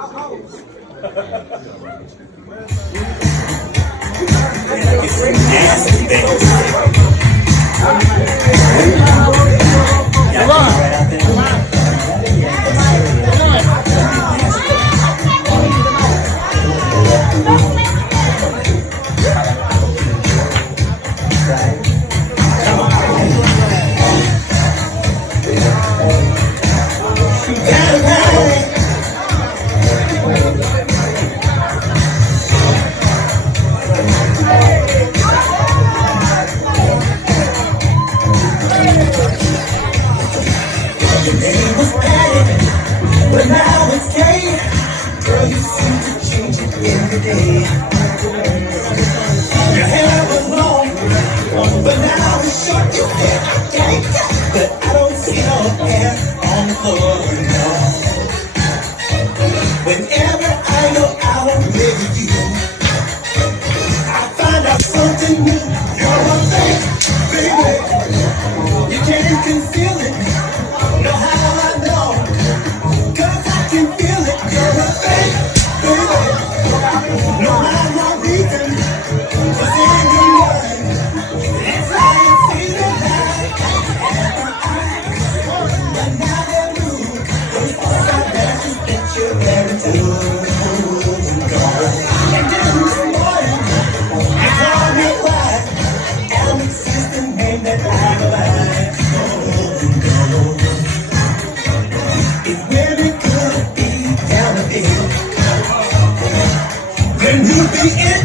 Your name was Patty, but now it's Kate. Girl, you seem to change it every day. Your hair was long, but now it's short. You said I can't, but I don't see no hair on the floor, no. Whenever I go out with you, I find out something new. You're a fake, baby. You can't conceal it. Know how I know? 'Cause I can feel it. You're a fake, baby. No rhyme, no reason. Just in your mind. It's like it's feeling like every eyes. But now they're moved. Those sunglasses that you're wearing too. And then this morning, you told me why. Alex is the name that I go by. It really could be down a bit. When you be in